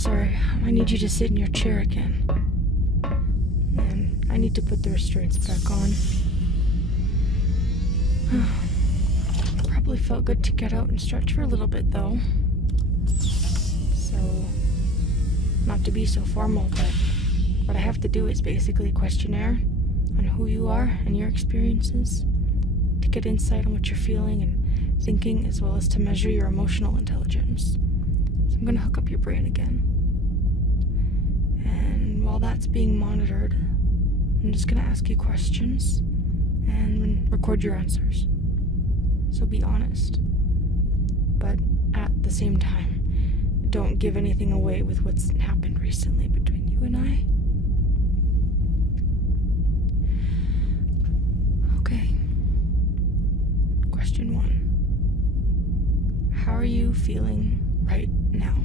sorry. I need you to sit in your chair again. And I need to put the restraints back on. Probably felt good to get out and stretch for a little bit, though. So, not to be so formal, but what I have to do is basically a questionnaire on who you are and your experiences to get insight on what you're feeling and thinking, as well as to measure your emotional intelligence. So I'm going to hook up your brain again. And while that's being monitored, I'm just going to ask you questions and record your answers. So be honest. But at the same time, don't give anything away with what's happened recently between you and I. Okay. Question 1. How are you feeling right now?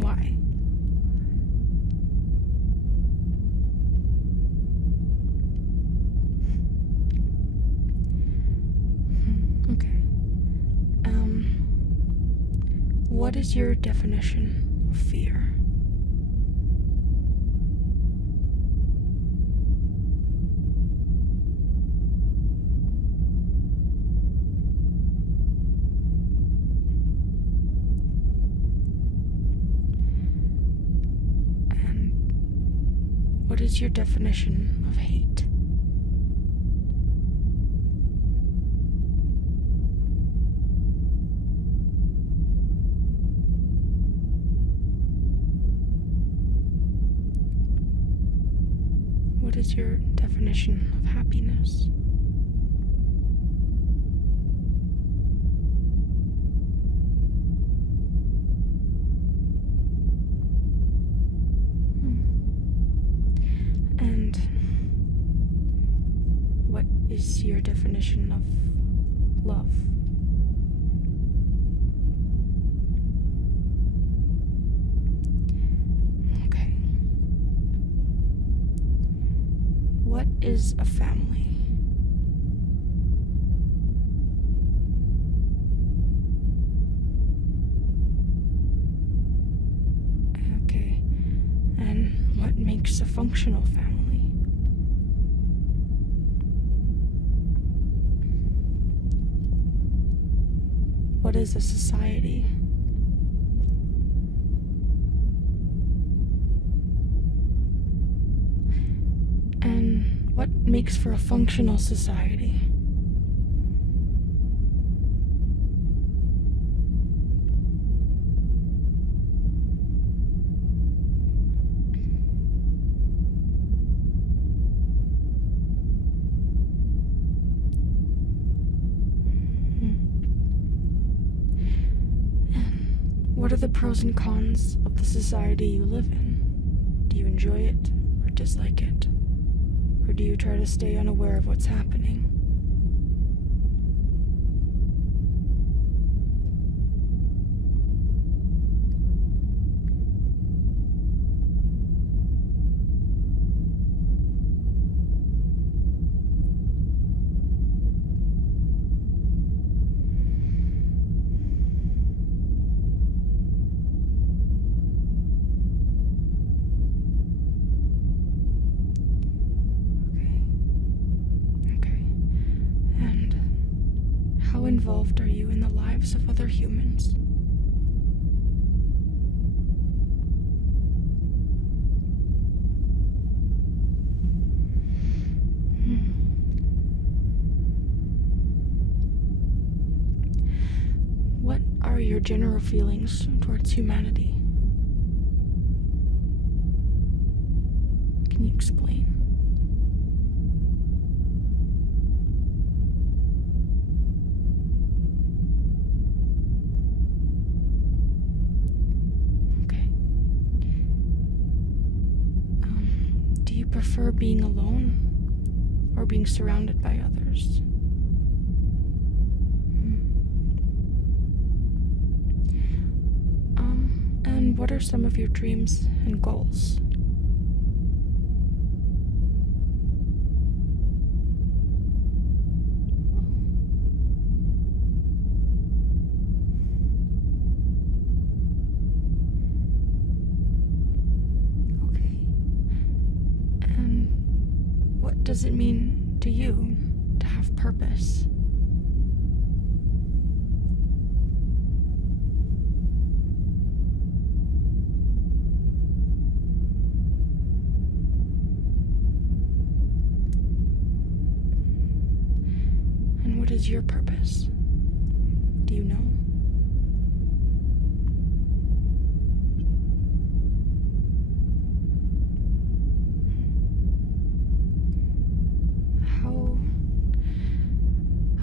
Why? Okay. What is your definition of fear? What is your definition of hate? What is your definition of happiness? And what is your definition of love? Okay. What is a family? Okay. And what makes a functional family? What is a society? And what makes for a functional society? What are the pros and cons of the society you live in? Do you enjoy it or dislike it? Or do you try to stay unaware of what's happening? How involved are you in the lives of other humans? What are your general feelings towards humanity? Can you explain? Do you prefer being alone or being surrounded by others? And what are some of your dreams and goals? what does it mean to you to have purpose? And what is your purpose? Do you know?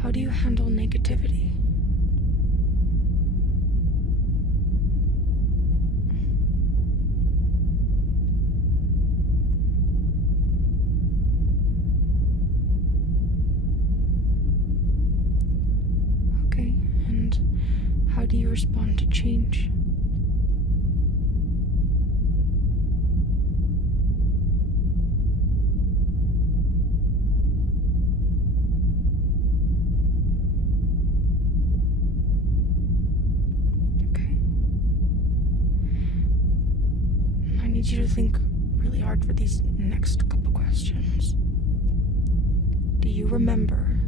How do you handle negativity? Okay, and how do you respond to change? I need you to think really hard for these next couple questions. Do you remember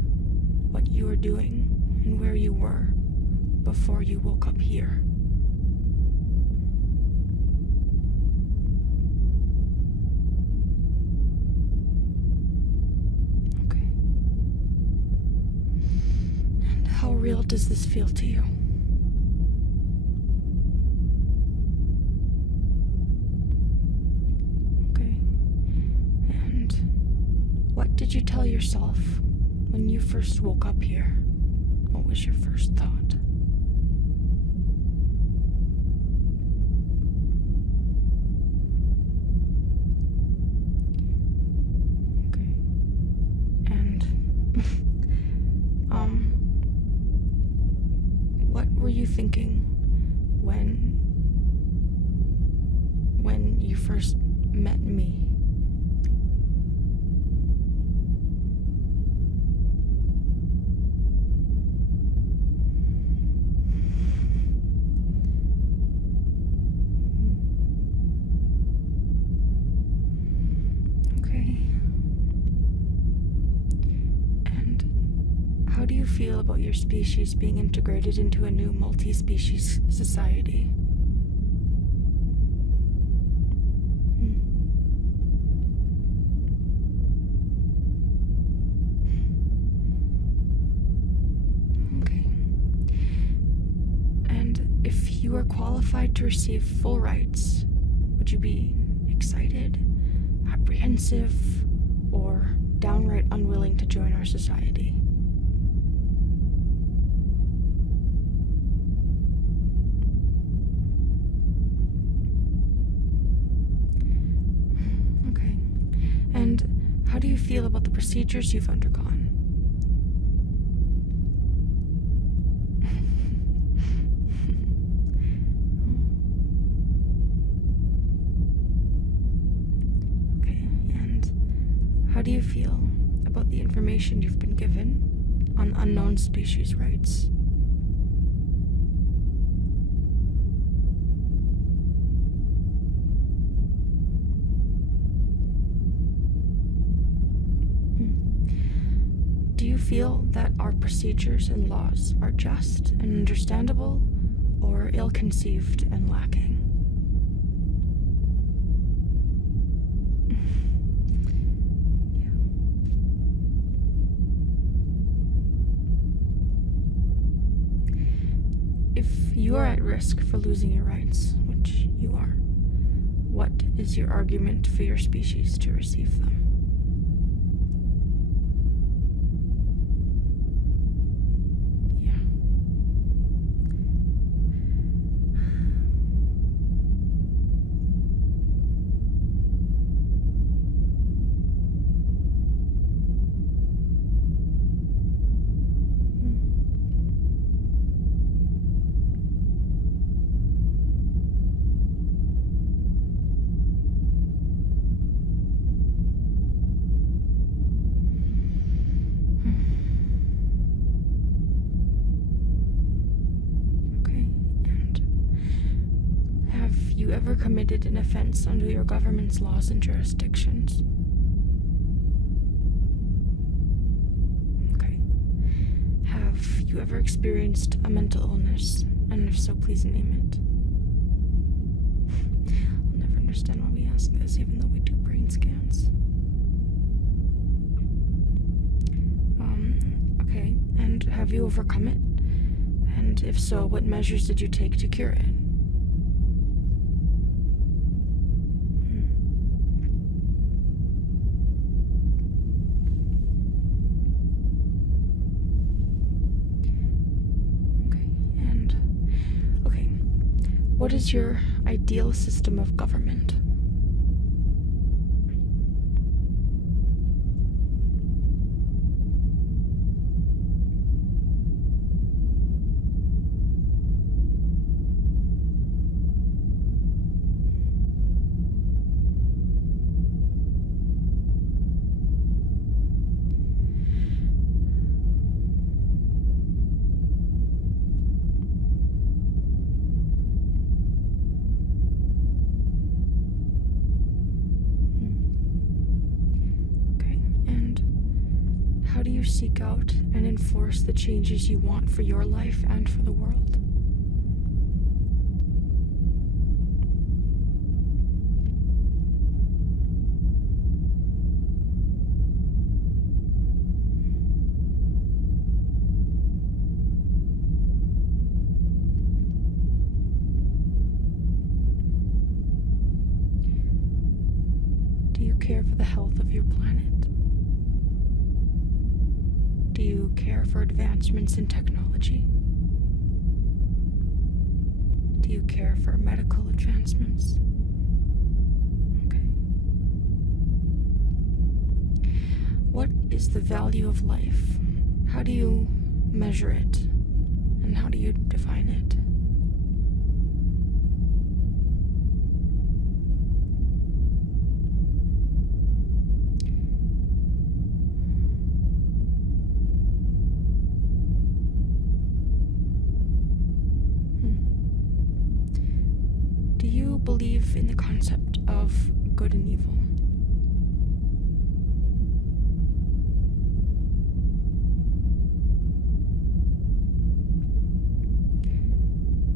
what you were doing and where you were before you woke up here? Okay. And how real does this feel to you? What did you tell yourself when you first woke up here? What was your first thought? Okay. And, what were you thinking when you first met me? How do you feel about your species being integrated into a new multi-species society? Okay. And if you were qualified to receive full rights, would you be excited, apprehensive, or downright unwilling to join our society? And how do you feel about the procedures you've undergone? Okay, and how do you feel about the information you've been given on unknown species rights? Do you feel that our procedures and laws are just and understandable, or ill-conceived and lacking? Yeah. If you are at risk for losing your rights, which you are, what is your argument for your species to receive them? You ever committed? committed an offense under your government's laws and jurisdictions. you ever experienced a mental illness? And if so, please name it. I'll never understand why we ask this, even though we do brain scans. Okay, and have you overcome it? And if so, what measures did you take to cure it? What is your ideal system of government? How do you seek out and enforce the changes you want for your life and for the world? Do you care for the health of your planet? Do you care for advancements in technology? Do you care for medical advancements? Okay. What is the value of life? How do you measure it? And how do you define it? Do you believe in the concept of good and evil?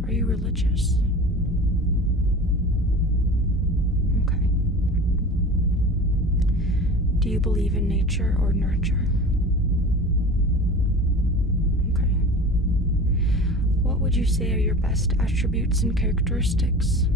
Are you religious? Okay. Do you believe in nature or nurture? Okay. What would you say are your best attributes and characteristics?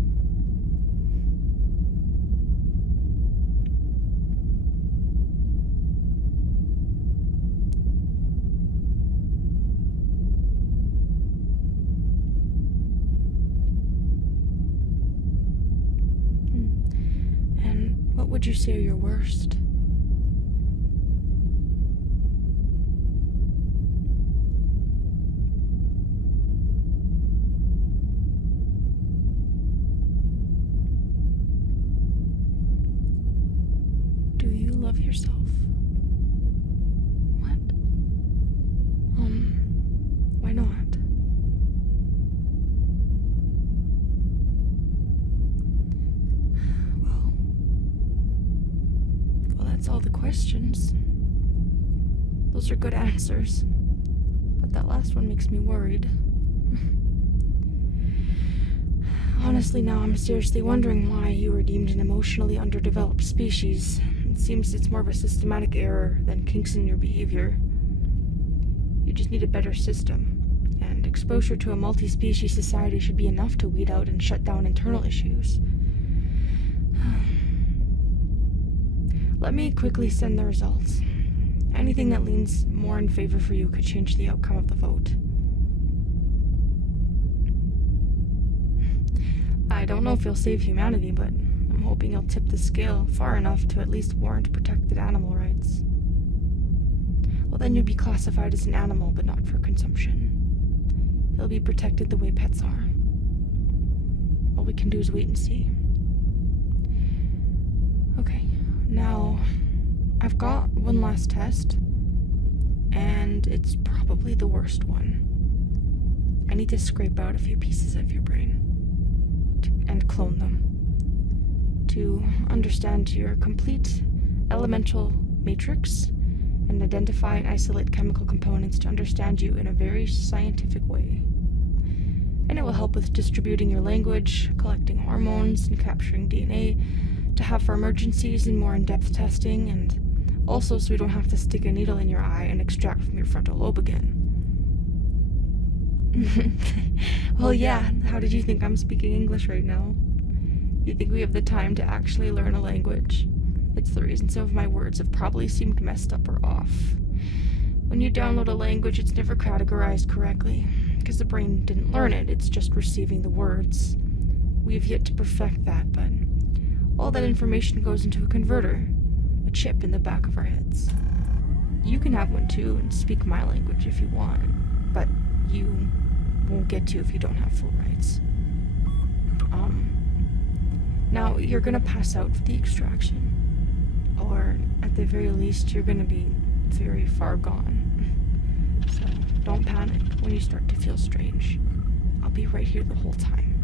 What would you say are your worst? Do you love yourself? What? Why not? That's all the questions. Those are good answers. But that last one makes me worried. Honestly, now I'm seriously wondering why you were deemed an emotionally underdeveloped species. It seems it's more of a systematic error than kinks in your behavior. You just need a better system. And exposure to a multi-species society should be enough to weed out and shut down internal issues. Let me quickly send the results. Anything that leans more in favor for you could change the outcome of the vote. I don't know if you'll save humanity, but I'm hoping you'll tip the scale far enough to at least warrant protected animal rights. Well, then you'd be classified as an animal, but not for consumption. You'll be protected the way pets are. All we can do is wait and see. Okay. Now, I've got one last test, and it's probably the worst one. I need to scrape out a few pieces of your brain and clone them to understand your complete elemental matrix and identify and isolate chemical components to understand you in a very scientific way. And it will help with distributing your language, collecting hormones, and capturing DNA to have for emergencies and more in-depth testing, and also so we don't have to stick a needle in your eye and extract from your frontal lobe again. Well, yeah, how did you think I'm speaking English right now? You think we have the time to actually learn a language? It's the reason some of my words have probably seemed messed up or off. When you download a language, it's never categorized correctly, because the brain didn't learn it, it's just receiving the words. We've yet to perfect that, but all that information goes into a converter, a chip in the back of our heads. You can have one too and speak my language if you want, but you won't get to if you don't have full rights. Now, you're gonna pass out for the extraction, or at the very least, you're gonna be very far gone. So, don't panic when you start to feel strange. I'll be right here the whole time.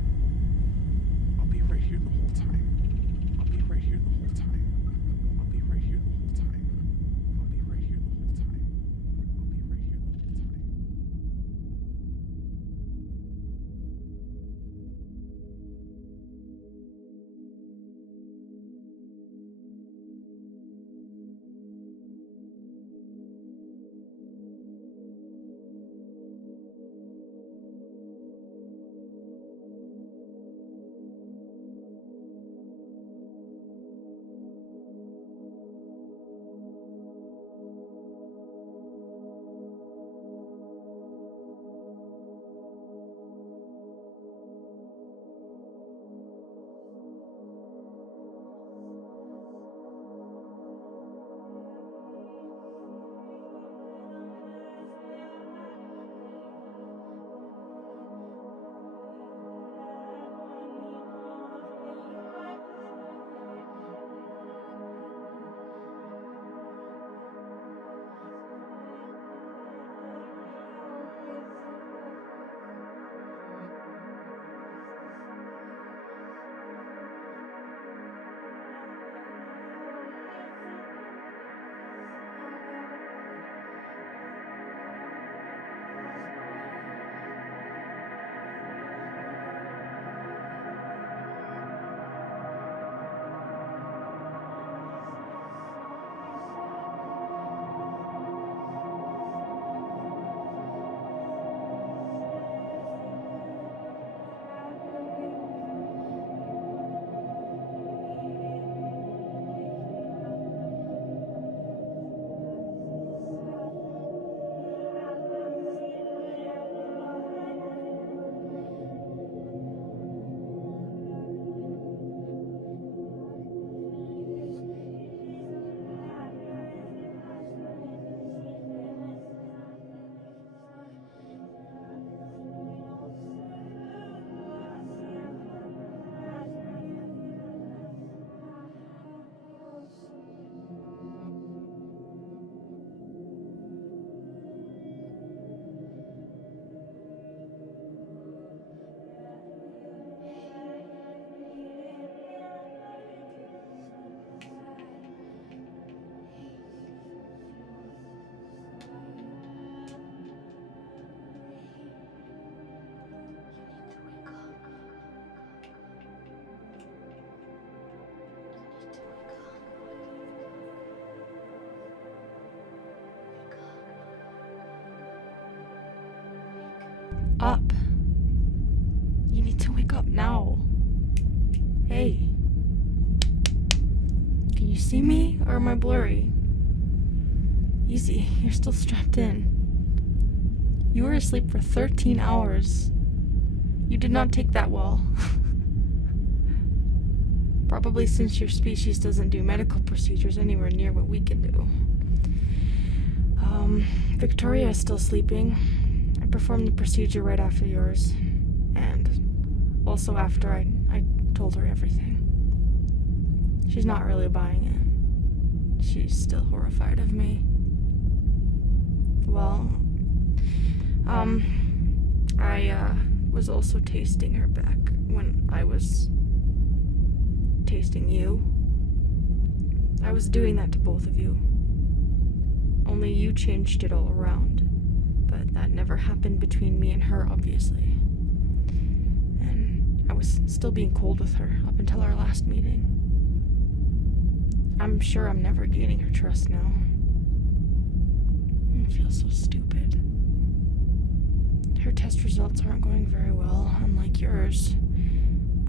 I'll be right here the whole time. I'll be right here the whole time. I'll be right here the whole time. I'll be right here the whole time. I'll be right here the whole time. Up. You need to wake up now. Hey. Can you see me, or am I blurry? Easy, you're still strapped in. You were asleep for 13 hours. You did not take that well. Probably since your species doesn't do medical procedures anywhere near what we can do. Victoria is still sleeping. I performed the procedure right after yours, and also after I told her everything. She's not really buying it. She's still horrified of me. Well, I was also tasting her back when I was tasting you. I was doing that to both of you. only you changed it all around. But that never happened between me and her, obviously. And I was still being cold with her up until our last meeting. I'm sure I'm never gaining her trust now. I feel so stupid. Her test results aren't going very well, unlike yours.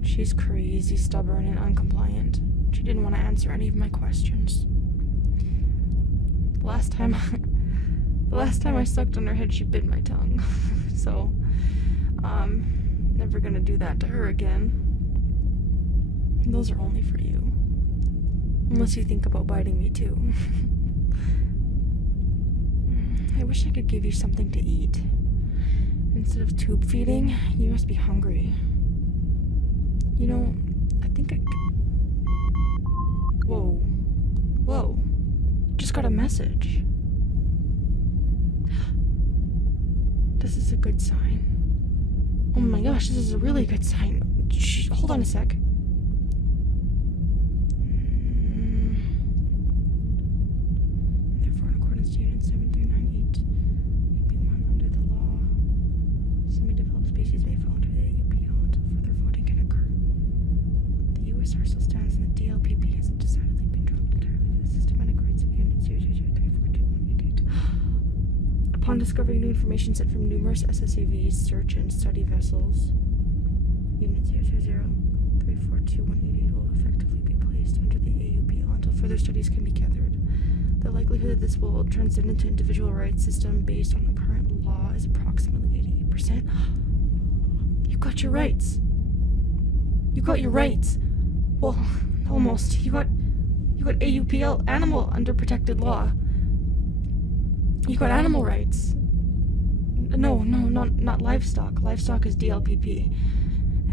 She's crazy, stubborn, and uncompliant. She didn't want to answer any of my questions. The last time I sucked on her head, she bit my tongue. So, never gonna do that to her again. And those are only for you. Unless you think about biting me too. I wish I could give you something to eat. Instead of tube feeding, you must be hungry. You know, I think I... Whoa. Just got a message. This is a good sign. Oh my gosh, this is a really good sign. Shh, hold on a sec. Therefore, in accordance to Unit 7398, AP1 under the law, semi-developed species may fall under the AUPL until further voting can occur. The USR still stands, and the DLPP has decidedly been dropped entirely for the systematic rights of Unit 0034288. Upon discovering new information sent from numerous SSAVs, search and study vessels, Unit 0034288 will effectively be placed under the AUPL until further studies can be gathered. The likelihood that this will transcend into individual rights system based on the current law is approximately 88%. You got your rights. You got your rights. Well, almost. You got AUPL, animal under protected law. You got animal rights. No, not livestock. Livestock is DLPP.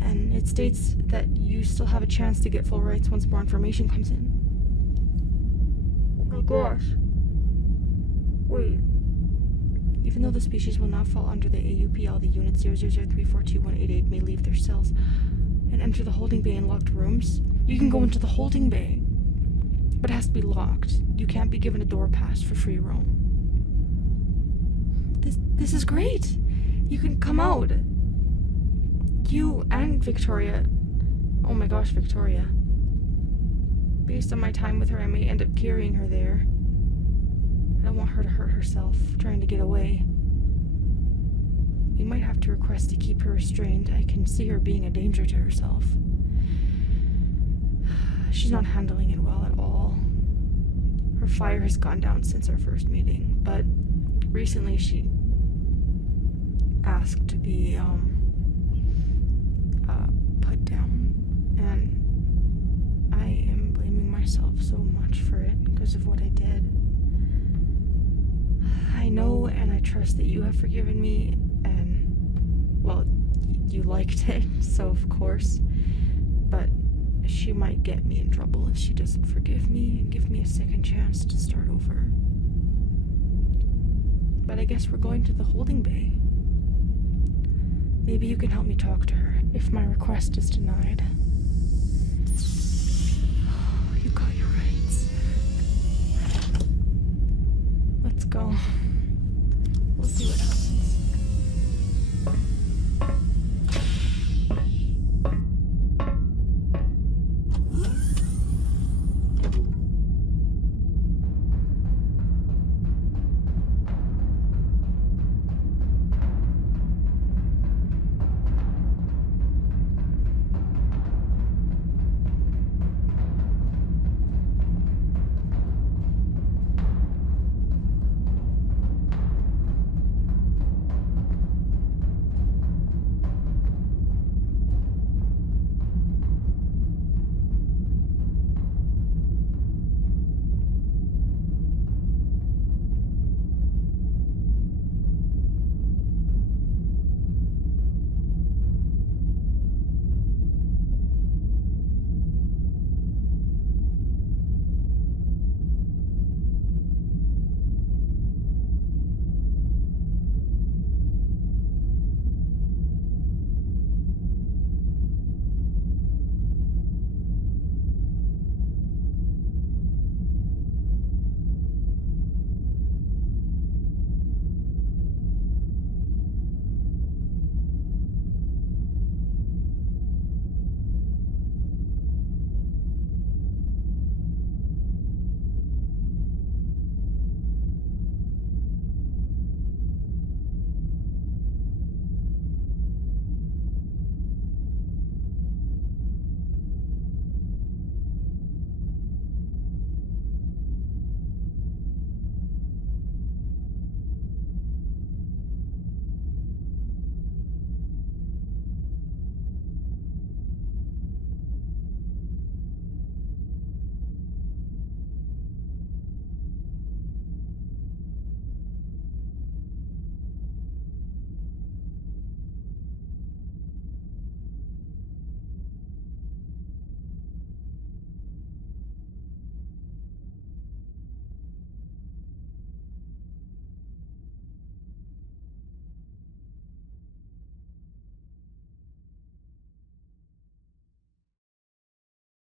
And it states that you still have a chance to get full rights once more information comes in. Oh my gosh. Wait. Even though the species will not fall under the AUPL, the Unit 0034288 may leave their cells and enter the holding bay in locked rooms. You can go into the holding bay, but it has to be locked. You can't be given a door pass for free roam. This is great. You can come out. You and Victoria. Oh my gosh, Victoria. Based on my time with her, I may end up carrying her there. I don't want her to hurt herself trying to get away. You might have to request to keep her restrained. I can see her being a danger to herself. She's not handling it well at all. Her fire has gone down since our first meeting, but recently she asked to be put down, and I am blaming myself so much for it because of what I did. I know and I trust that you have forgiven me, and well, you liked it, so of course, but she might get me in trouble if she doesn't forgive me and give me a second chance to start over. But I guess we're going to the holding bay. Maybe you can help me talk to her if my request is denied.